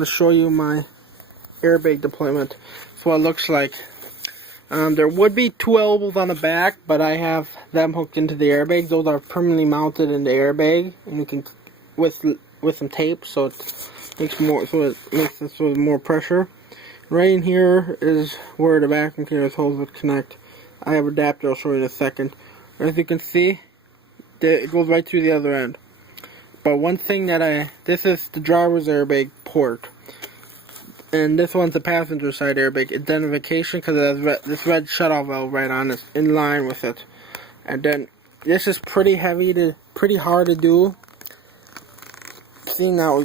to show you my airbag deployment. That's what it looks like. There would be 2 elbows on the back, but I have them hooked into the airbag. Those are permanently mounted in the airbag, and you can with some tape, so it makes this with more pressure. Right in here is where the vacuum cleaner's hose would connect. I have an adapter I'll show you in a second. As you can see, it goes right through the other end. But one thing this is the driver's airbag port. And this one's the passenger side airbag identification because it has this red shutoff valve right on it, in line with it. And then this is pretty hard to do. See now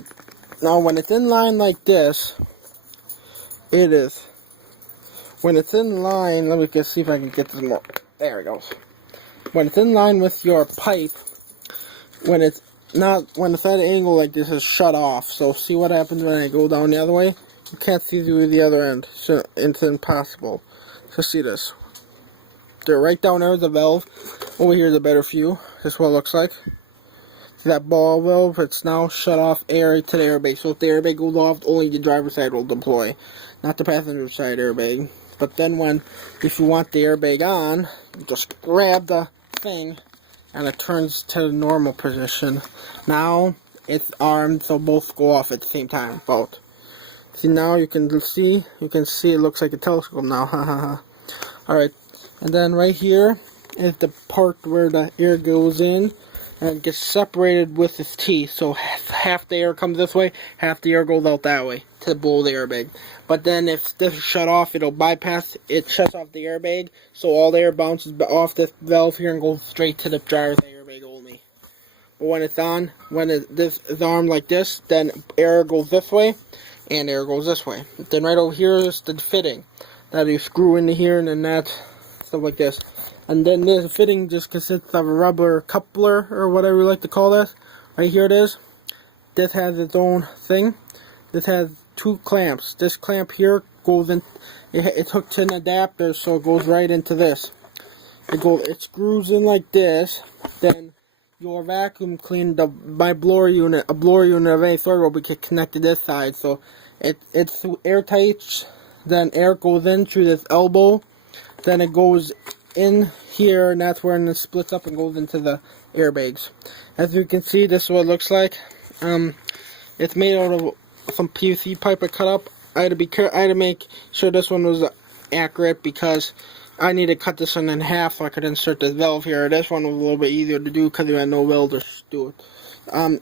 when it's in line like this, it is. When it's in line, let me just see if I can get this more. There it goes. When it's in line with your pipe, when it's at an angle like this, is shut off. So see what happens when I go down the other way. You can't see through the other end, so it's impossible. So see this. They're right down there is the valve. Over here is a better view. This is what it looks like. See that ball valve? It's now shut off air to the airbag. So if the airbag goes off, only the driver's side will deploy, not the passenger side airbag. But then if you want the airbag on, you just grab the thing and it turns to the normal position. Now it's armed, so both go off at the same time. Both. See now you can see it looks like a telescope now. Alright, and then right here is the part where the air goes in and it gets separated with its teeth. So half the air comes this way, half the air goes out that way to blow the airbag. But then if this is shut off, it'll bypass, it shuts off the airbag, so all the air bounces off this valve here and goes straight to the driver's airbag only. But when it's on, this is armed like this, then air goes this way and air goes this way. Then right over here is the fitting that you screw into here, and then that stuff like this. And then this fitting just consists of a rubber coupler or whatever you like to call this. Right here it is. This has its own thing. This has 2 clamps. This clamp here goes in. It's hooked to an adapter, so it goes right into this. It screws in like this. Then your vacuum cleaner, my blower unit, a blower unit of any sort will be connected to this side. So it's airtight. Then air goes in through this elbow. Then it goes in here, and that's where it splits up and goes into the airbags. As you can see, this is what it looks like. It's made out of some PVC pipe I cut up. I had to make sure this one was accurate because I need to cut this one in half so I could insert this valve here. This one was a little bit easier to do because we had no welders to do it.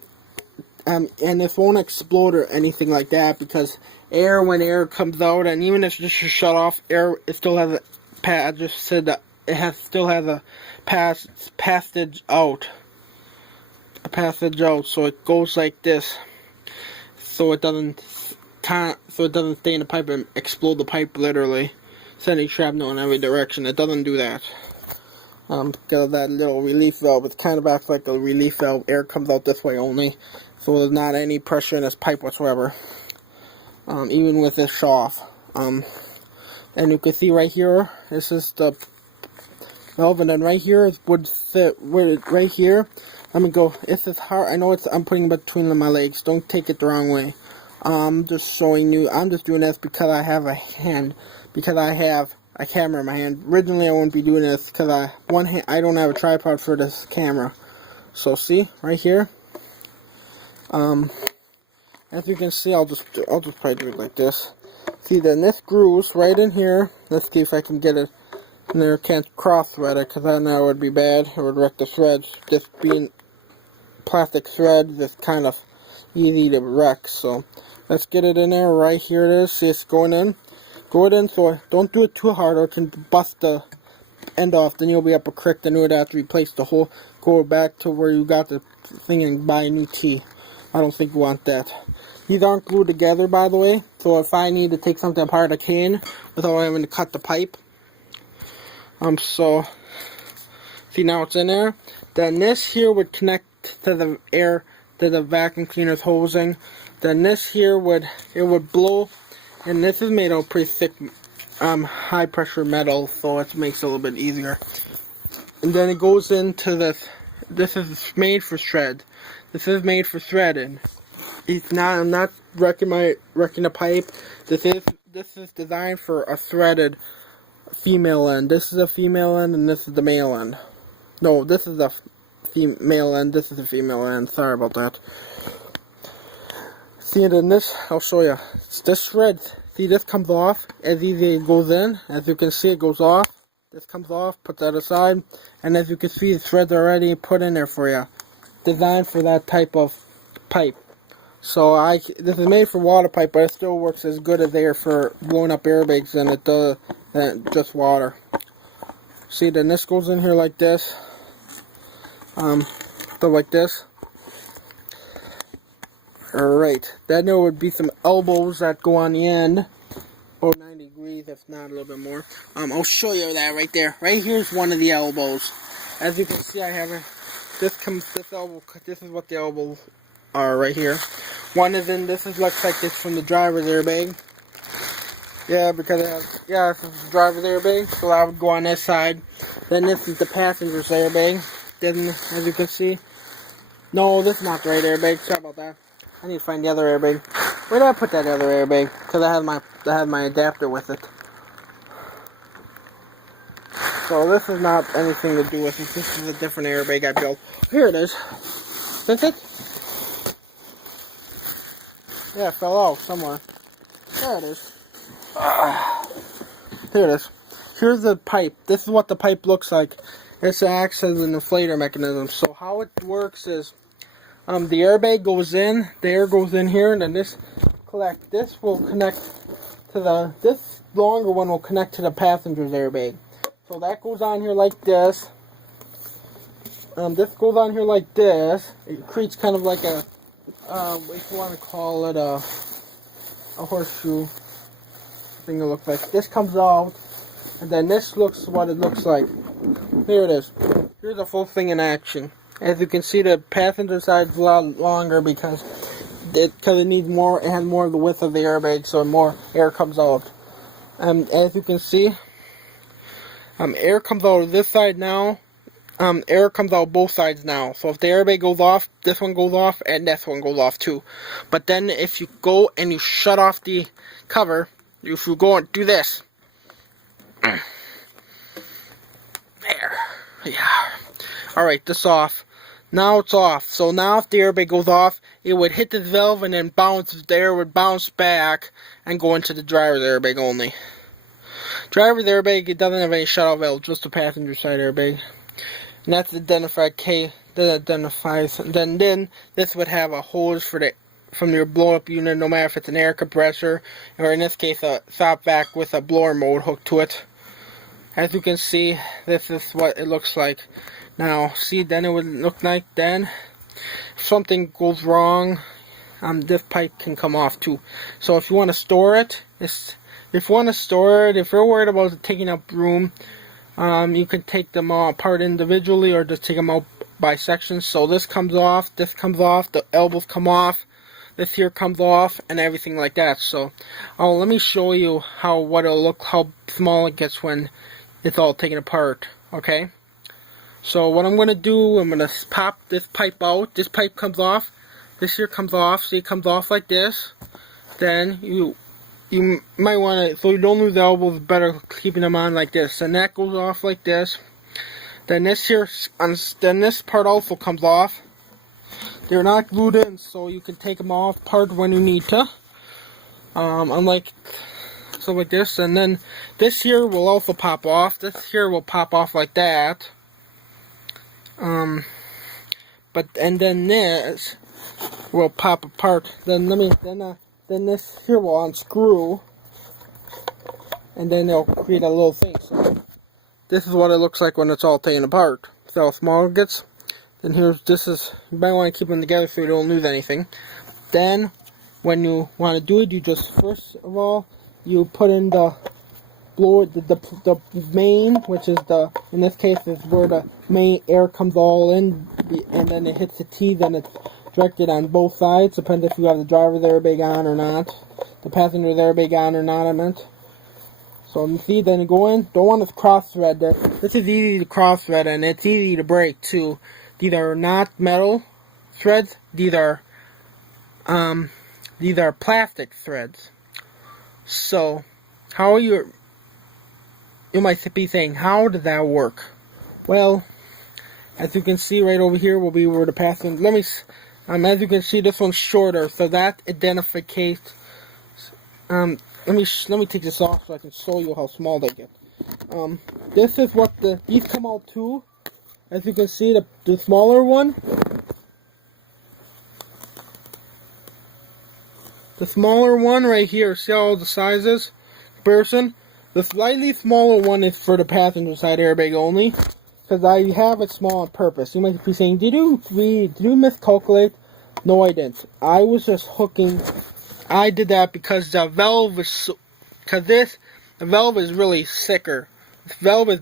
And this won't explode or anything like that because when air comes out, and even if this is shut off, it still has I just said that it still has a passage out. So it goes like this, so it doesn't stay in the pipe and explode the pipe, literally sending shrapnel in every direction. It doesn't do that. Because of that little relief valve, it kind of acts like a relief valve. Air comes out this way only, so there's not any pressure in this pipe whatsoever. Even with this shut off. And you can see right here, this is the valve, and then right here would fit right here. Let me go. This is hard. I know I'm putting it between my legs. Don't take it the wrong way. I'm just showing you. I'm just doing this because I have a camera in my hand. Originally, I wouldn't be doing this because I don't have a tripod for this camera. So see right here. As you can see, I'll just probably do it like this. See, then this grooves right in here. Let's see if I can get it in there. Can't cross thread it because I know it would be bad. It would wreck the threads. Just being plastic threads is kind of easy to wreck. So let's get it in there. Right here it is. See, it's going in. Go it in. So don't do it too hard or it can bust the end off. Then you'll be up a creek. Then you would have to replace the whole. Go back to where you got the thing and buy a new tee. I don't think you want that. These aren't glued together, by the way, so if I need to take something apart, I can without having to cut the pipe. So see, now it's in there. Then this here would connect to the vacuum cleaner's hosing. Then this here would blow, and this is made of pretty thick, high pressure metal, so it makes it a little bit easier. And then it goes into this. This is made for thread. This is made for threading. I'm not wrecking the pipe. This is designed for a threaded female end. This is a female end, and this is the male end. No, this is the male end. This is the female end. Sorry about that. See it in this? I'll show you. It's this thread. See, this comes off as easy as it goes in. As you can see, it goes off. This comes off. Put that aside. And as you can see, the threads are already put in there for you. Designed for that type of pipe. So this is made for water pipe, but it still works as good as air for blowing up airbags than it does just water. See, then this goes in here like this. Stuff like this. Alright, then there would be some elbows that go on the end. Or 90 degrees, if not a little bit more. I'll show you that right there. Right here is one of the elbows. As you can see, I have a this is what the elbows are right here. One is in, looks like this from the driver's airbag. Yeah, because this is the driver's airbag, so that would go on this side. Then this is the passenger's airbag. Then, as you can see, no, this is not the right airbag. Sorry about that. I need to find the other airbag. Where did I put that other airbag? Because I had my adapter with it. So this is not anything to do with it. This is a different airbag I built. Here it is. Is it? Yeah, it fell out somewhere. There it is. There it is. Here's the pipe. This is what the pipe looks like. This acts as an inflator mechanism. So how it works is, the airbag goes in, the air goes in here, and then this will connect to this longer one will connect to the passenger's airbag. So that goes on here like this. This goes on here like this. It creates kind of like a, if you want to call it a horseshoe thing to look like. This comes out, and then this looks what it looks like. Here it is. Here's the full thing in action. As you can see, the passenger side is a lot longer because it needs more. It has more of the width of the airbag, so more air comes out. As you can see, air comes out of this side now. Air comes out both sides now. So if the airbag goes off, this one goes off, and this one goes off too. But then if you go and you shut off the cover, if you go and do this, there, yeah. Alright, this off. Now it's off. So now if the airbag goes off, it would hit this valve and then bounce. The air would bounce back and go into the driver's airbag only. Driver's airbag, it doesn't have any shutoff valve, just a passenger side airbag. And that's identified K. That identifies. Then this would have a hose from your blow up unit, no matter if it's an air compressor or in this case a stop vac with a blower mode hooked to it. As you can see, this is what it looks like. Now, see, then it would look like then if something goes wrong, this pipe can come off too. So if you want to store it, if you're worried about it taking up room, you can take them all apart individually or just take them out by sections. So this comes off, the elbows come off, this here comes off, and everything like that. So, let me show you how small it gets when it's all taken apart. Okay. So what I'm gonna do, I'm gonna pop this pipe out. This pipe comes off. This here comes off. See, it comes off like this. Then you might want to, so you don't lose the elbows, better keeping them on like this. And that goes off like this. Then this here, then this part also comes off. They're not glued in, so you can take them off apart when you need to. Unlike something like this. And then this here will also pop off. This here will pop off like that. And then this will pop apart. Then then this here will unscrew, and then it'll create a little thing. So this is what it looks like when it's all taken apart. See how small it gets? Then you might want to keep them together so you don't lose anything. Then when you want to do it, you just first of all you put in the blower, the main, which is in this case is where the main air comes all in, and then it hits the T. Then it's directed on both sides, depends if you have the driver's airbag on or not, the passenger's airbag on or not, I meant. So you see, then you go in, don't want to cross thread this. This is easy to cross thread and it's easy to break too. These are not metal threads, these are these are plastic threads. So, how are you might be saying, how does that work? Well, as you can see right over here will be where the passenger. As you can see, this one's shorter, so that identifies. Let me take this off so I can show you how small they get. This is what these come out too. As you can see, the smaller one. The smaller one right here, see all the sizes? Comparison. The slightly smaller one is for the passenger side airbag only. Because I have it small on purpose. You might be saying, did you miscalculate? No, I didn't. I was just hooking. I did that because the valve is the valve is really thicker. The valve is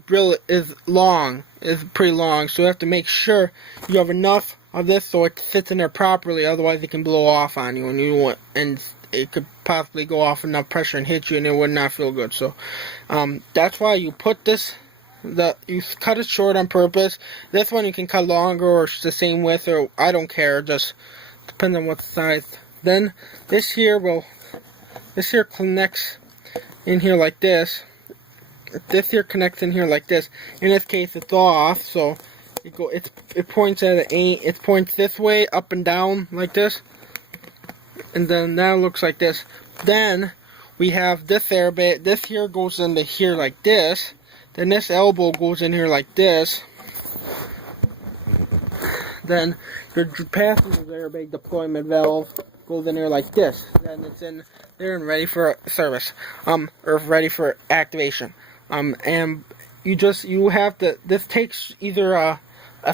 pretty long, so you have to make sure you have enough of this so it sits in there properly. Otherwise, it can blow off on you, and it could possibly go off enough pressure and hit you, and it would not feel good. So, that's why you put this. You cut it short on purpose. This one you can cut longer or the same width, or I don't care. Just depends on what size. Then this here connects in here like this. This here connects in here like this. In this case, it's off, so it points it points this way, up and down like this, and then that looks like this. Then we have this airbag. This here goes into here like this. Then this elbow goes in here like this. Then your passenger airbag deployment valve goes in here like this. Then it's in there and ready for service, or ready for activation. And you have to. This takes either a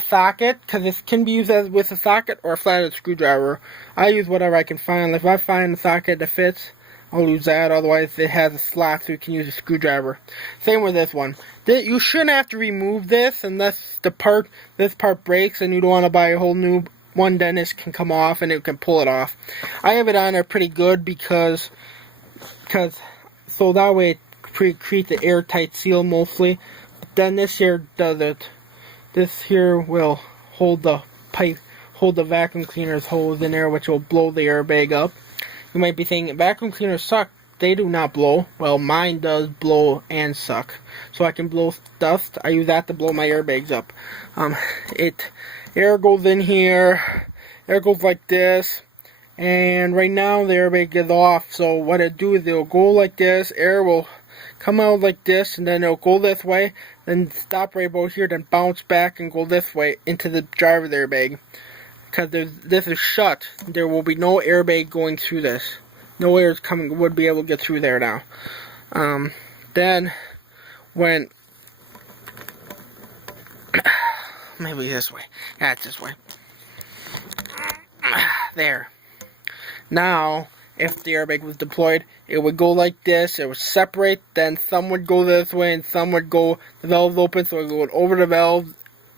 socket, because this can be used with a socket or a flathead screwdriver. I use whatever I can find. If I find a socket that fits, I'll use that. Otherwise, it has a slot so you can use a screwdriver. Same with this one. You shouldn't have to remove this unless this part breaks and you don't want to buy a whole new one. Then this can come off and it can pull it off. I have it on there pretty good because so that way it creates an airtight seal mostly. Then this here does it. This here will hold the vacuum cleaner's hose in there, which will blow the airbag up. You might be thinking, vacuum cleaners suck. They do not blow. Well, mine does blow and suck. So I can blow dust. I use that to blow my airbags up. Air goes in here. Air goes like this. And right now the airbag is off. So what it do is it'll go like this. Air will come out like this, and then it'll go this way. Then stop right about here. Then bounce back and go this way into the driver's airbag. Because this is shut, there will be no airbag going through this. No air would be able to get through there now. Then, when maybe this way. Yeah, it's this way. There. Now, if the airbag was deployed, it would go like this. It would separate. Then some would go this way, and some would go. The valve's open, so it would go over the valve.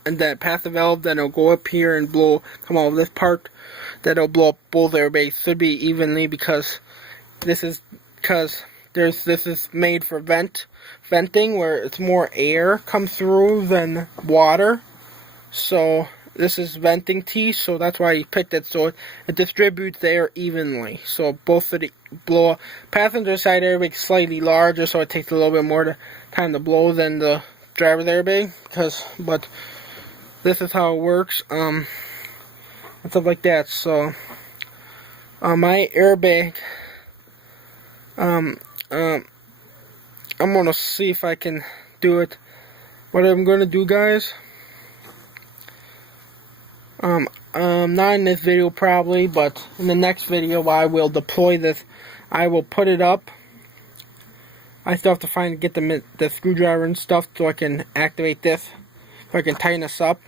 And then past the valve, then it'll go up here and come out of this part. Then it'll blow up both airbags. Should be evenly because this is made for venting, where it's more air comes through than water. So this is venting teeth, so that's why you picked it. So it distributes the air evenly. So both of the blow up. Passenger side airbag is slightly larger, so it takes a little bit more time to blow than the driver's airbag. But this is how it works, and stuff like that. So, my airbag, I'm gonna see if I can do it. What I'm gonna do, guys, not in this video probably, but in the next video I will deploy this. I will put it up. I still have to get the screwdriver and stuff so I can activate this, so I can tighten this up.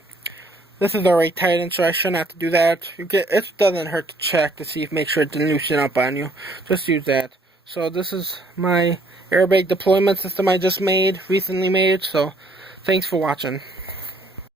This is already tightened, so I shouldn't have to do that. It doesn't hurt to check to see make sure it didn't loosen up on you. Just use that. So this is my airbag deployment system I just recently made. So thanks for watching.